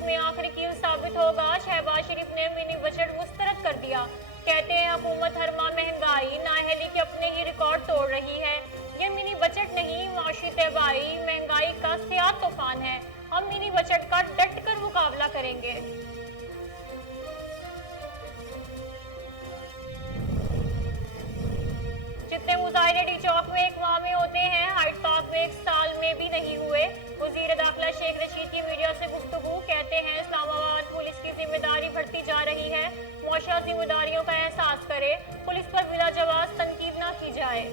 ताबूत में आखिरी कील साबित होगा। शहबाज शरीफ ने मिनी बजट मुस्तरद कर दिया। कहते हैं हुकूमत हर माह महंगाई नाअहली के अपने ही रिकॉर्ड तोड़ रही है। ये मिनी बजट नहीं, माशी तबाही महंगाई का सियाह तूफान है। हम मिनी बजट का डट कर मुकाबला करेंगे। जितने मुजाहिरे डी चौक में एक माह में होते हैं, हाइड पार्क में एक साल में भी नहीं हुए। वजीर दाखिला शेख रशीद की मीडिया से गुफ्तगू। कहते हैं इस्लामाबाद पुलिस की जिम्मेदारी बढ़ती जा रही है। मुआशरा जिम्मेदारियों का एहसास करे, पुलिस पर बिला जवाब तनकीद न की जाए।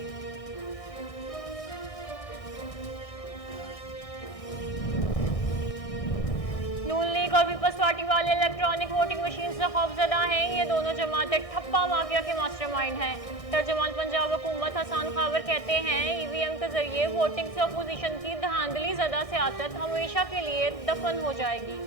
नून लीग और पीपल्स पार्टी वाले इलेक्ट्रॉनिक वोटिंग मशीन से खौफजदा हैं। ये दोनों जमातें ठप्पा माफिया के मास्टरमाइंड हैं। तर्जुमान पंजाब हुकूमत हसन खावर कहते हैं ईवीएम के जरिए वोटिंग से अपोजिशन की धांधली ज़दा सियासत हमेशा के लिए दफन हो जाएगी।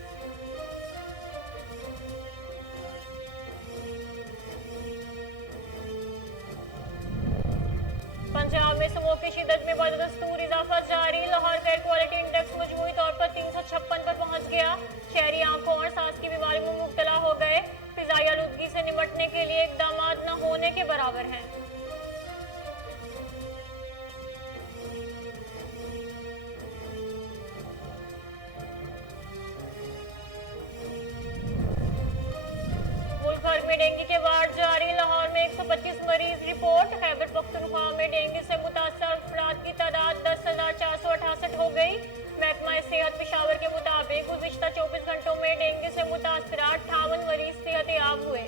पंजाब में स्मोक की शिद्दत में बदस्तूर इजाफा जारी। लाहौर का एयर क्वालिटी इंडेक्स मजमूई तौर पर 356 पर पहुंच गया। शहरी आंखों और सांस की बीमारी में मुब्तला हो गए। फिजाई आलूदगी से निपटने के लिए इकदाम न होने के बराबर हैं। मुल्क भर में डेंगू के वार्ड जारी। लाहौर में 125 मरीज रिपोर्ट। खैबर पख्तूनख्वा में डेंगू से मुतासर अफराद की तादाद 10,468 हो गई। महकमा सेहत पेशावर के मुताबिक गुज़िश्ता 24 घंटों में डेंगू से मुतासर 58 मरीज सेहतयाब हुए।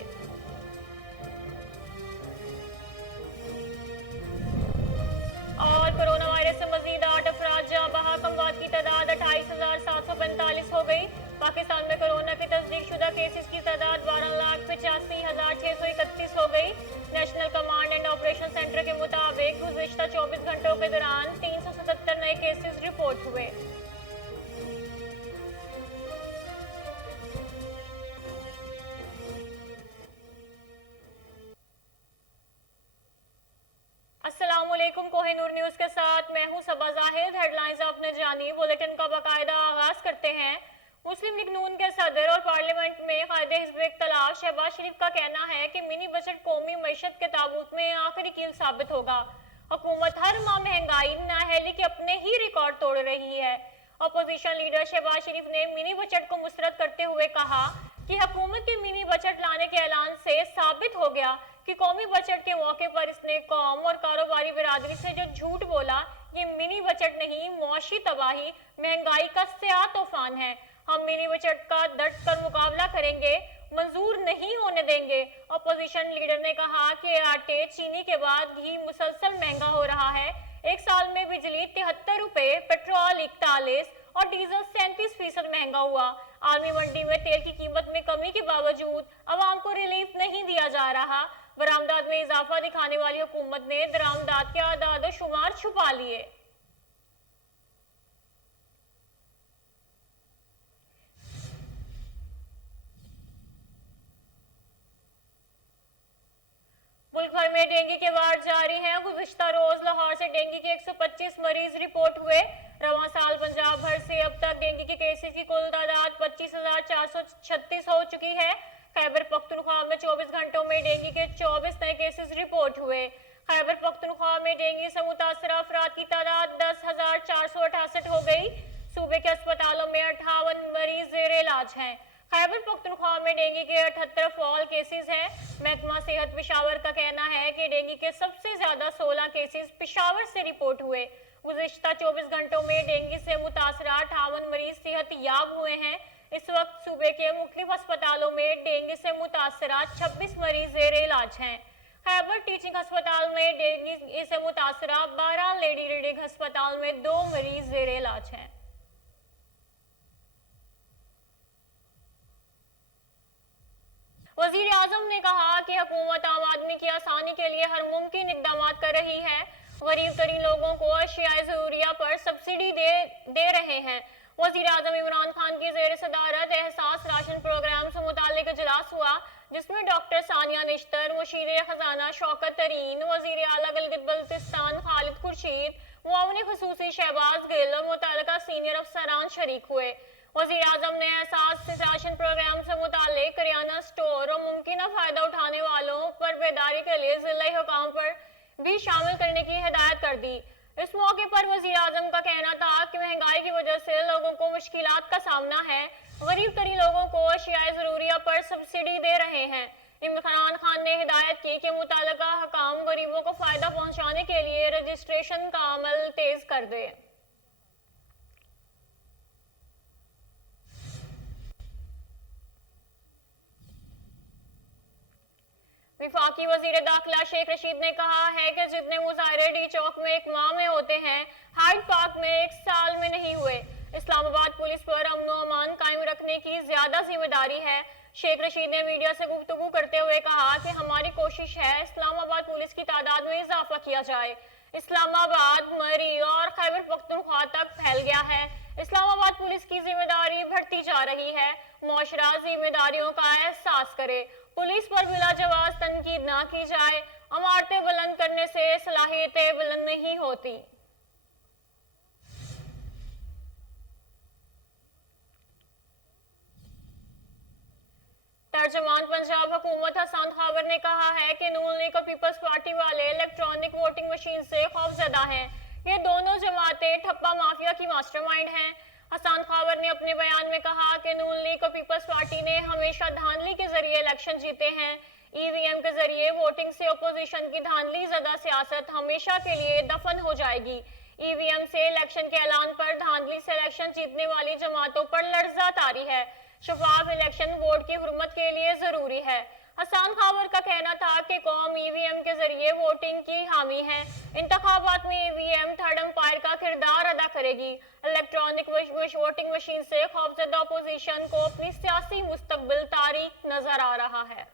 और कोरोना वायरस से मजीद 8 अफराद जाँ बहक। अमवात की तादाद 28,745 हो गई। पाकिस्तान में कोरोना के तस्दीक शुदा केसेस की तादाद 12,85,631 हो गई। National command and operation centre के मुताबिक गुज़िश्ता 24 घंटों के दौरान 377 नए केसेस रिपोर्ट हुए। अस्सलामुअलैकुम, कोहिनूर न्यूज के साथ मैं हूं सबा जाहिद। हेडलाइंस आपने जानी, बुलेटिन का बाकायदा आगाज करते हैं। मुस्लिम लीग नून के सदर और पार्लियामेंट में कायदे हिज़्ब इख्तिलाफ शहबाज शरीफ का कहना है कि मिनी बजट कौमी मईशत के ताबूत में आखिरी कील साबित होगा। हुकूमत हर माह महंगाई नाअहली के अपने ही रिकॉर्ड तोड़ रही है। अपोजिशन लीडर शहबाज शरीफ ने मिनी बजट को मुस्तरद करते हुए कहा कि हुकूमत के मिनी बजट लाने के ऐलान से साबित हो गया कि कौमी बजट के मौके पर इसने कौम और कारोबारी बिरादरी से जो झूठ बोला, ये मिनी बजट नहीं, मुआशी तबाही महंगाई का सियाह तूफान है। हम मिनी बजट का डट कर मुकाबला करेंगे, मंजूर नहीं होने देंगे। अपोजिशन लीडर ने कहा कि आटे चीनी के बाद घी मुसलसल महंगा हो रहा है। एक साल में बिजली 73 रुपए, पेट्रोल 41 और डीजल 37% महंगा हुआ। आलमी मंडी में तेल की कीमत में कमी के बावजूद अवाम को रिलीफ नहीं दिया जा रहा। बरामदात में इजाफा दिखाने वाली हुकूमत ने दरामदात के आदाद शुमार छुपा लिए। मुल्क भर में डेंगू के वार्ड जारी हैं। गुज़िश्ता रोज लाहौर से डेंगू के 125 मरीज रिपोर्ट हुए। रवां साल पंजाब भर से अब तक डेंगू के केसेस की कुल तादाद 25,436 हो चुकी है। खैबर पख्तूनख्वा में 24 घंटों में डेंगू के 24 नए केसेस रिपोर्ट हुए। खैबर पख्तूनख्वा में डेंगू से मुतासर अफराद की तादाद 10,468 हो गई। सूबे के अस्पतालों में 58 मरीज जेर इलाज हैं। खैबर पख्तूनख्वा में डेंगू के 78 फॉल केसेस हैं। महकमा सेहत पेशावर का कहना है कि डेंगू के सबसे ज्यादा 16 केसेस पेशावर से रिपोर्ट हुए। गुज़िश्ता 24 घंटों में डेंगू से मुतासर 58 मरीज सेहतयाब हुए हैं। इस वक्त सूबे के मुख्तलिफ अस्पतालों में डेंगू से मुतासर 26 मरीज जेर इलाज हैं। खैबर टीचिंग अस्पताल में डेंगू से मुतासर 12, लेडी रीडिंग अस्पताल में 2 मरीज जेर इलाज हैं। वजीर आजम ने कहा कि हुकूमत आम आदमी की आसानी के लिए हर मुमकिन इकदाम कर रही है। गरीब तरीन लोगों को अशियाए ज़रूरिया पर सब्सिडी दे रहे हैं। वजीर आजम इमरान खान की जेर सदारत एहसास राशन प्रोग्राम से मुतालिक इजलास हुआ, जिसमें डॉक्टर सानिया निश्तर, मुशीर खजाना शौकत तरीन, वजीर आला गिलगित बल्तिस्तान खालिद खुर्शीद, मुआविन खुसूसी शहबाज गिल और मुतल्लिका सीनियर अफसरान शरीक हुए। वज़ीर आज़म ने एहसास राशन प्रोग्राम से मुतालिक करियाना स्टोर और मुमकिन फ़ायदा उठाने वालों पर बेदारी के लिए ज़िला हुकाम पर भी शामिल करने की हिदायत कर दी। इस मौके पर वज़ीर आज़म का कहना था कि महंगाई की वजह से लोगों को मुश्किलात का सामना है। गरीब तरीन लोगों को अशियाए ज़रूरिया पर सब्सिडी दे रहे हैं। इमरान खान ने हिदायत की कि मुतल्लिका हकाम गरीबों को फ़ायदा पहुँचाने के लिए रजिस्ट्रेशन का अमल तेज़ कर दे। विफाकी वजीर दाखिला शेख रशीद ने कहा है कि जितने मुजाहरे डी चौक में एक माह में होते हैं, हाइड पार्क में एक साल में नहीं हुए। इस्लामाबाद पुलिस पर अमन व अमान कायम रखने की ज्यादा जिम्मेदारी है। शेख रशीद ने मीडिया से गुफ्तगू करते हुए कहा कि हमारी कोशिश है इस्लामाबाद पुलिस की तादाद में इजाफा किया जाए। इस्लामाबाद, मरी और खैबर पख्तूनख्वा तक फैल गया है। इस्लामाबाद पुलिस की जिम्मेदारी बढ़ती जा रही है। मुआशरा जिम्मेदारियों का एहसास करे। पुलिस पर बिला जवाब तनकीद ना की जाए। इमारतें बुलंद करने से सलाहियतें बुलंद नहीं होती। तर्जुमान पंजाब हुकूमत हसन खावर ने कहा है कि नून लीग और पीपल्स पार्टी वाले इलेक्ट्रॉनिक वोटिंग मशीन से खौफजदा हैं। ये दोनों जमातें ठप्पा माफिया की मास्टरमाइंड हैं। हसन खावर ने अपने बयान में कहा कि नून लीग और पीपल्स पार्टी ने हमेशा धांधली के जरिए इलेक्शन जीते हैं। ईवीएम के जरिए वोटिंग से अपोजिशन की धांधली ज़दा सियासत हमेशा के लिए दफन हो जाएगी। ईवीएम से इलेक्शन के ऐलान पर धांधली से इलेक्शन जीतने वाली जमातों पर लर्जा तारी है। शफाफ इलेक्शन वोट की हुर्मत के लिए जरूरी है। हसन खावर का कहना था कि कौम ईवीएम के जरिए वोटिंग की हामी है। इंतखाबात में ईवीएम थर्ड अंपायर का किरदार अदा करेगी। इलेक्ट्रॉनिक वोटिंग मशीन से खौफजदा अपोजिशन को अपनी सियासी मुस्तकबिल तारीख नजर आ रहा है।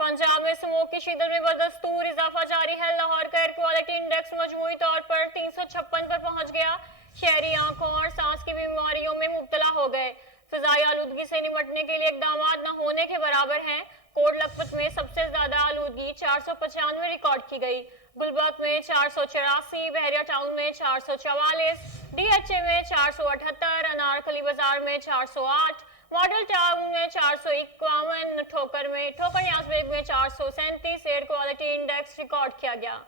पंजाब में स्मोक की शिद्दत में बदस्तूर इजाफा जारी है। लाहौर का एयर क्वालिटी इंडेक्स मजमूई तौर पर 356 पर पहुंच गया। शहरी आंखों और सांस की बीमारियों में मुब्तला हो गए। फिजाई आलूदगी से निपटने के लिए इकदाम न होने के बराबर हैं। कोट लखपत में सबसे ज्यादा आलूदगी 495 रिकॉर्ड की गई। गुलबर्ग में 484, बहरिया टाउन में 444, DHA में 478, अनारकली बाजार में 408, मॉडल टाउन में 451, ठोकर न्याज़बेग में 437 एयर क्वालिटी इंडेक्स रिकॉर्ड किया गया।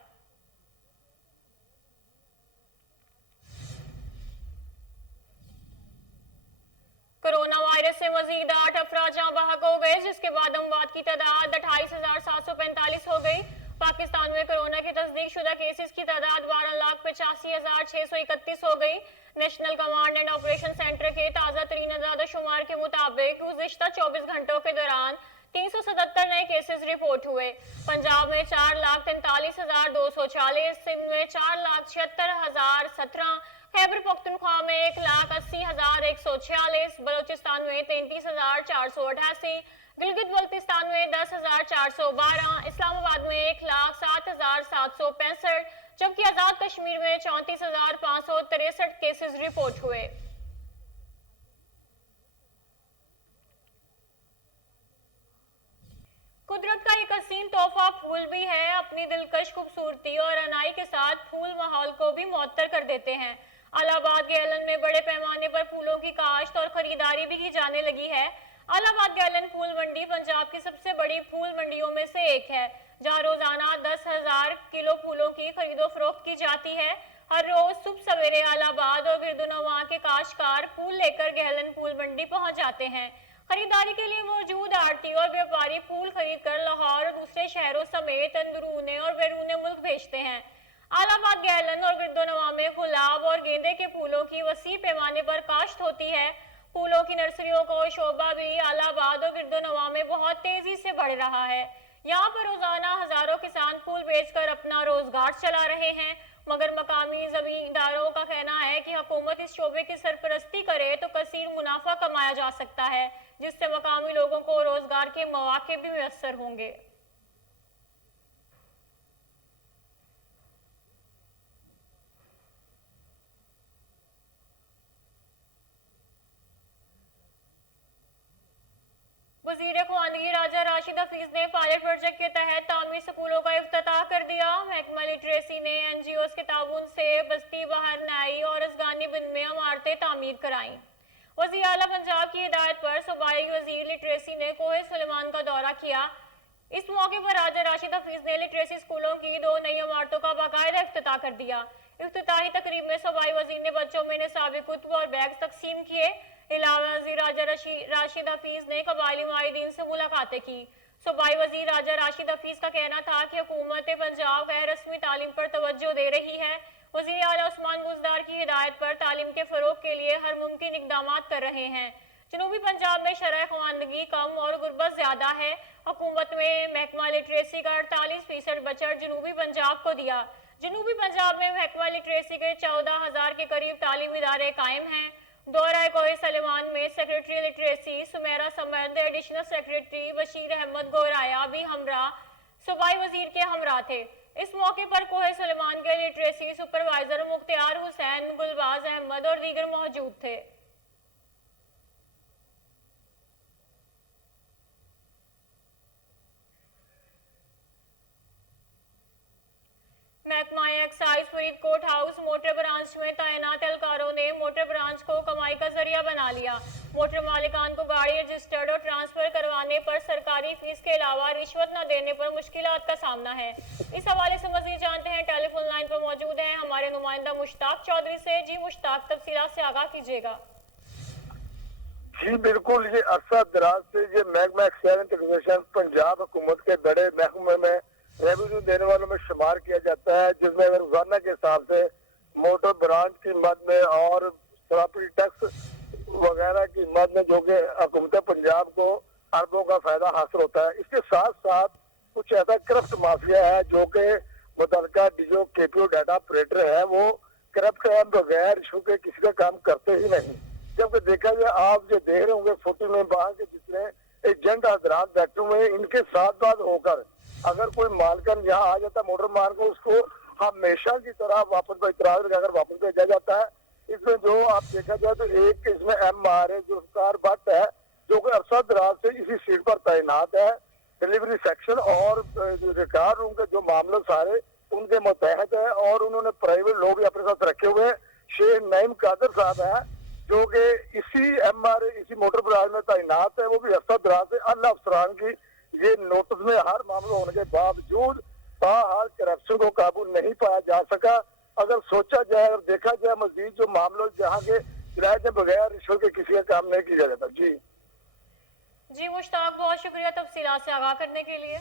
कोरोना वायरस से मजीद 8 अफराद जहां बहक हो गए, जिसके बाद अमवात की तादाद 28,745 हो गई। पाकिस्तान में कोरोना की तस्दीक शुदा केसेस की तादाद 12,85,631 हो गई। National command and operation centre के ताज़ा तरीन आदाद शुमार के मुताबिक गुज़िश्ता 24 घंटों के दौरान 377 नए केसेस रिपोर्ट हुए। पंजाब में 4,43,240, सिंध में 4,76,017, खैबर पख्तूनख्वा में 1,80,146, बलोचिस्तान में 33,488, गिलगित बल्तिस्तान में 10,412, इस्लामाबाद में 1,07,765, जबकि आजाद कश्मीर में 34,563 केसेस रिपोर्ट हुए। कुदरत का एक हसीन तोहफा फूल भी है। अपनी दिलकश खूबसूरती और अनाई के साथ फूल माहौल को भी मुअत्तर कर देते हैं। अलाहाबाद गैलन में बड़े पैमाने पर फूलों की काश्त और खरीदारी भी की जाने लगी है। अलाहाबाद गैलन फूल मंडी पंजाब की सबसे बड़ी फूल मंडियों में से एक है, जहां रोजाना 10,000 किलो फूलों की खरीदो फरोख्त की जाती है। हर रोज सुबह सवेरे अलाहाबाद और गिरदुनवा के काश्तकार फूल लेकर गैलन फूल मंडी पहुंच जाते हैं। खरीदारी के लिए मौजूद आड़ती और व्यापारी फूल खरीद कर लाहौर और दूसरे शहरों समेत अंदरूने और बैरूने मुल्क भेजते हैं। अलाहाबाद गैलन और गिरदोनवा में गुलाब और गेंदे के फूलों की वसी पैमाने पर काश्त होती है। फूलों की नर्सरियों को शोभा भी अलाहाबाद और गिरदोनवा में बहुत तेजी से बढ़ रहा है। यहाँ पर रोजाना हजारों किसान फूल बेचकर अपना रोजगार चला रहे हैं, मगर मकामी जमींदारों का कहना है कि हुकूमत इस शोबे की सरपरस्ती करे तो कसीर मुनाफा कमाया जा सकता है, जिससे मकामी लोगों को रोजगार के मौके भी मुयस्सर होंगे। वजीर ख़वानगी राजा राशिद हफीज ने पायलट प्रोजेक्ट के तहत तामीर स्कूलों का इफ्तिताह कर दिया। महकमा लिटरेसी ने NGOs के ताउन से बस्ती बहर नाई और असगानी बिन में इमारतें तामीर कराईं। वज़ीर आला पंजाब की हिदायत पर सूबाई वजीर लिटरेसी ने कोहे सुलेमान का दौरा किया। इस मौके पर राजा राशिद हफीज ने लिटरेसी स्कूलों की 2 नई इमारतों का बाकायदा इफ्तिताह कर दिया। इफ्तिताही तकरीब में सूबाई वजीर ने बच्चों में निसाबी कुतुब और बैग तकसीम किए। इलावा वजीर राजा राशिद हफीज ने कबायली माहिदीन से मुलाकातें की। सूबाई वजीर राजा राशिद हफीज का कहना था कि हुकूमत पंजाब गैर रस्मी तालीम पर तवज्जो दे रही है। वजीर आला उस्मान बुज़दार की हिदायत पर तालीम के फरोग के लिए हर मुमकिन इकदाम कर रहे हैं। जनूबी पंजाब में शरह ख़वानगी कम और गुर्बत ज्यादा है। हुकूमत में महकमा लिटरेसी का 48% बजट जनूबी पंजाब को दिया। जनूबी पंजाब में महकमा लिटरेसी के 14,000 के करीब तालीमी इदारे कायम हैं। दौरा कोहे सलेमान में secretary literacy Sumera Samad, additional secretary Bashir Ahmed Goraya भी हमरा सूबाई वजीर के हमरा थे। इस मौके पर कोहे सलेमान के लिटरेसी सुपरवाइजर मुख्तियार हुसैन, गुलबाज अहमद और दीगर मौजूद थे। महकमा excise Faridkot house motor branch में तैनात एहलकारों ने मोटर ब्रांच को कमाई का जरिया बना लिया। मोटर मालिकान को गाड़ी रजिस्टर्ड और ट्रांसफर करवाने पर सरकारी फीस के अलावा रिश्वत न देने पर मुश्किलात का सामना है। इस हवाले से मजीद जानते हैं, टेलीफोन लाइन पर मौजूद हैं हमारे नुमाइंदा मुश्ताक चौधरी से। जी मुश्ताक, तफसीलात से आगाह कीजिएगा। जी बिल्कुल, ये अरसा दराज से ये महकमा एक्साइज पंजाब हुकूमत के बड़े महकमे में रेवेन्यू देने वालों में शुमार किया जाता है, जिसमें रोजाना के हिसाब से मोटर ब्रांच की मद में और प्रॉपर्टी टैक्स वगैरह की मद में जो कि हुकूमत पंजाब को अरबों का फायदा हासिल होता है। इसके साथ साथ कुछ ऐसा करप्ट माफिया है जो कि मुतलका जो KPO डाटा ऑपरेटर है वो करप्ट है, बगैर रिश्वत के किसी का काम करते ही नहीं। जबकि देखा जाए, आप जो देख रहे होंगे फोटो में बाहर के जितने एजेंट हजरात बैठे हुए हैं, इनके साथ साथ होकर अगर कोई मालकन यहाँ आ जाता मोटर मार्ग को, उसको हमेशा की तरह वापस इतराज लगाकर वापस भेजा जाता है। इसमें जो आप देखा जाए तो एक इसमें MRA जुल्फकार भट्ट है जो कि अरसा दराज से इसी सीट पर तैनात है। डिलीवरी सेक्शन और रिकॉर्ड रूम के जो मामले सारे उनके मुतहत है और उन्होंने प्राइवेट लोग भी अपने साथ रखे हुए हैं। शेख नईम कादर साहब है जो कि इसी MRA इसी मोटर ब्रांच में तैनात है। वो भी अरसा दराज से अल्लाह अफसरान की ये नोटिस में हर मामला होने के बावजूद ताहाल करप्शन को काबू नहीं पाया जा सका। अगर सोचा जाए और देखा जाए मजीद जो मामलों जहाँ के किराए के बगैर रिश्वत के किसी का काम नहीं किया जाता। जी मुश्ताक, बहुत शुक्रिया तफसीलात से आगाह करने के लिए।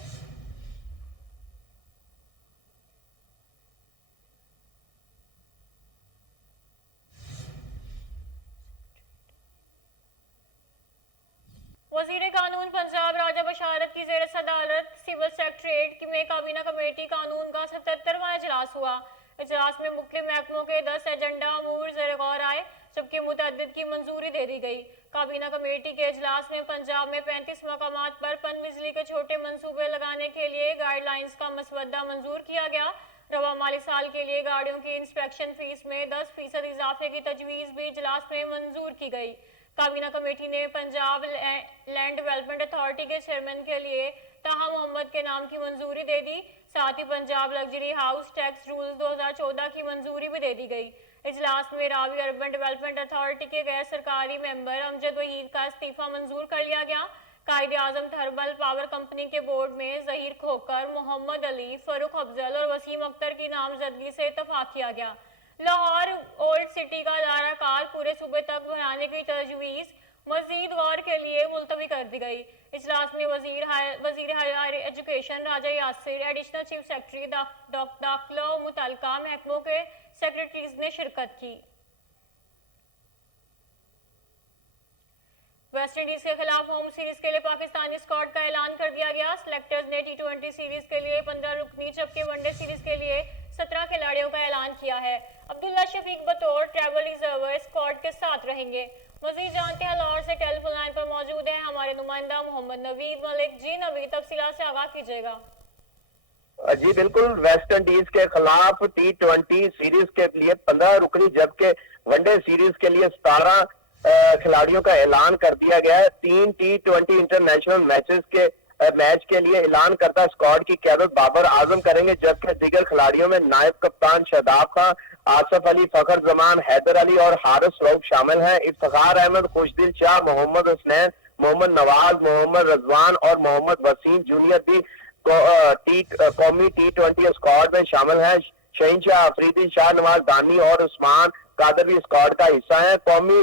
वजीर कानून पंजाब राजा बशारत की जेर सदारत सिविल सेक्रेटरीट में काबीना कमेटी कानून का 77वां इजलास हुआ। इजलास में मुख्तलिफ महकमों के 10 एजेंडा अमूर ज़ेर गौर आए, जबकि मुतअद्दिद की मंजूरी दे दी गई। काबीना कमेटी के इजलास में पंजाब में 35 मकामात पर पन बिजली के छोटे मंसूबे लगाने के लिए गाइडलाइंस का मसवदा मंजूर किया गया। रवा माली साल के लिए गाड़ियों की इंस्पेक्शन फीस में 10% इजाफे की तजवीज़ भी इजलास में मंजूर की गई। काबीना कमेटी ने पंजाब लैंड डेवलपमेंट अथॉरिटी के चेयरमैन के लिए ताहा मोहम्मद के नाम की मंजूरी दे दी। साथ ही Punjab luxury house tax rules 2014 की मंजूरी भी दे दी गई। इजलास में रावी अर्बन डेवलपमेंट अथॉरिटी के गैर सरकारी मेंबर अमजद वहीद का इस्तीफा मंजूर कर लिया गया। कायदे आजम थर्मल पावर कंपनी के बोर्ड में जहीर खोकर, मोहम्मद अली, फरूख अफजल और वसीम अख्तर की नामजदगी से इत्तफाक किया गया। लाहौर ओल्ड सिटी का दायरा कार पूरे सूबे तक बढ़ाने की तजवीज़ मजीद गौर के लिए मुलतवी कर दी गई। इजलास में वजीर हायर एजुकेशन राजा यासिर, एडिशनल चीफ सेक्रेटरी दाखिला और मुतल्लिका महकमों के सेक्रेटरीज ने शिरकत की। वेस्ट इंडीज के खिलाफ होम सीरीज के लिए पाकिस्तानी स्क्वाड का ऐलान कर दिया गया। सिलेक्टर्स ने T20 सीरीज के लिए 15 रुकनी जबकि वनडे सीरीज के लिए 17 खिलाड़ियों का ऐलान किया है। अब्दुल्ला शफीक बतौर ट्रैवल रिजर्वर स्क्वाड के साथ रहेंगे। मजीद जानते हैं, लाहौर से टेलीफोन लाइन पर मौजूद है हमारे नुमाइंदा मोहम्मद नवीद मलिक। जी नवीद, तफसीलात से आगाह कीजिएगा। जी बिल्कुल, वेस्ट इंडीज के खिलाफ T20 सीरीज के लिए 15 रुकनी जबकि वनडे सीरीज के लिए 17 खिलाड़ियों का ऐलान कर दिया गया है। 3 T20 इंटरनेशनल मैच के लिए ऐलान करता स्क्वाड की क़यादत बाबर आजम करेंगे, जबकि दीगर खिलाड़ियों में नायब कप्तान शादाब खान, आसिफ अली, फखर जमान, हैदर अली और हारिस रऊफ शामिल हैं। इफ्तिखार अहमद, खुशदिल शाह, मोहम्मद हुसनैन, मोहम्मद नवाज, मोहम्मद रजवान और मोहम्मद वसीम जूनियर भी कौमी T20 स्क्वाड में शामिल हैं। शहीनशाह अफरीदी, शाह नवाज दानी और उस्मान कादर भी स्क्वाड का हिस्सा है। कौमी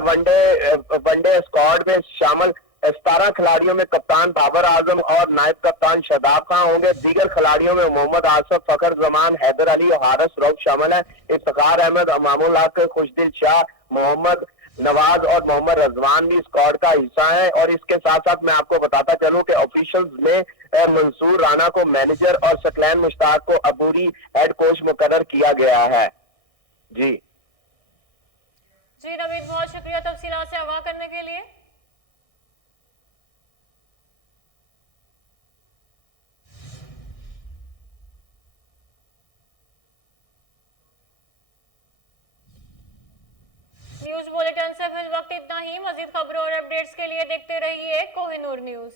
वनडे स्क्वाड में शामिल 17 खिलाड़ियों में कप्तान बाबर आजम और नायब कप्तान शादाब खान होंगे। दीगर खिलाड़ियों में मोहम्मद आसिफ, फखर जमान, हैदर अली और हारिस रऊफ शामिल हैं। इफ्तिखार अहमद, अमामुल हक, खुशदिल शाह, मोहम्मद नवाज और मोहम्मद रजवान भी स्क्वाड का हिस्सा है। और इसके साथ साथ मैं आपको बताता चलूं कि ऑफिशियल्स में मंसूर राना को मैनेजर और सकलैन मुश्ताक को अबूरी हेड कोच मुकर्रर किया गया है। जी नवीद, बहुत शुक्रिया तफसीलात से आगाह करने के लिए। न्यूज बुलेटिन से फिल वक्त इतना ही। मजीद खबरों और अपडेट्स के लिए देखते रहिए कोहिनूर न्यूज।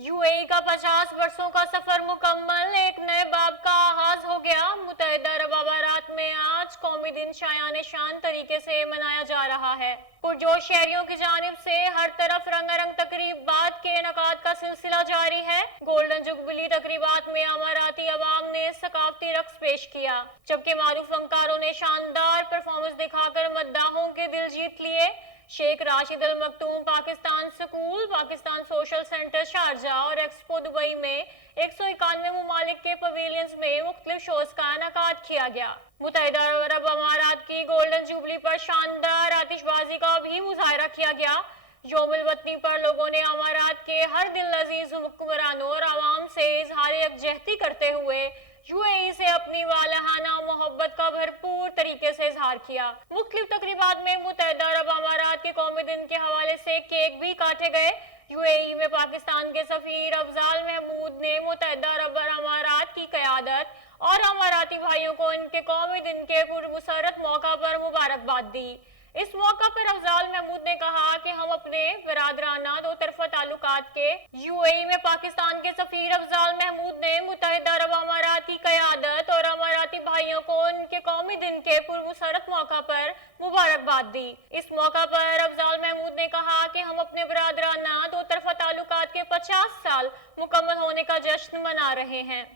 यूएई का 50 वर्षों का सफर मुकम्मल, एक नए बाब का आगाज हो गया। मुत्तहिदा अरब अमारात में आज कौमी दिन शायान शान तरीके से मनाया जा रहा है। पुरजोश शहरियों की जानिब से हर तरफ रंगारंग तकरीबात के इनकाद का सिलसिला जारी है। गोल्डन जुबली तकरीबात में अमाराती अवाम ने सकाफती रक्स पेश किया, जबकि मारूफ फनकारों ने शानदार परफॉर्मेंस दिखाकर मद्दाहों के दिल जीत लिए। Sheikh Rashid Al Maktoum Pakistan school, Pakistan social centre Sharjah और एक्सपो दुबई में 191 मुमालिक के पवेलियंस में मुख्तलिफ शोज का इनेकाद किया गया। मुत्तहिदा अरब अमारात की गोल्डन जुबली पर शानदार आतिशबाजी का भी मुजाहरा किया गया। यौमुल वतनी पर लोगों ने अमारात के हर दिल अजीज हुक्मरानों और आवाम से इजहार यकजहती करते हुए यूएई से अपनी वालहाना मोहब्बत का भरपूर तरीके से इजहार किया। मुख्तलिफ तकरीबात में मुत्तहिदा अरब अमारात के कौमी दिन के हवाले से केक भी काटे गए। यूएई में पाकिस्तान के सफीर अफजाल महमूद ने मुत्तहिदा अरब अमारात की क़यादत और अमाराती भाइयों को इनके कौमी दिन के पुरमसरत मौका पर मुबारकबाद दी। इस मौका पर अफजाल महमूद ने कहा कि हम अपने बरादराना दो तरफा ताल्लुकात के यूएई में पाकिस्तान के सफीर अफजाल महमूद ने मुत्तहिदा अरब अमारात की क़यादत और अमाराती भाइयों को उनके कौमी दिन के पुरमसरत मौका पर मुबारकबाद दी। इस मौका पर अफजाल महमूद ने कहा कि हम अपने बरादराना दो तरफा ताल्लुकात के 50 साल मुकम्मल होने का जश्न मना रहे हैं।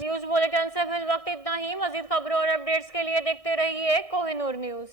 न्यूज बुलेटिन से फिल वक्त इतना ही। मजीद खबरों और अपडेट्स के लिए देखते रहिए कोहिनूर न्यूज।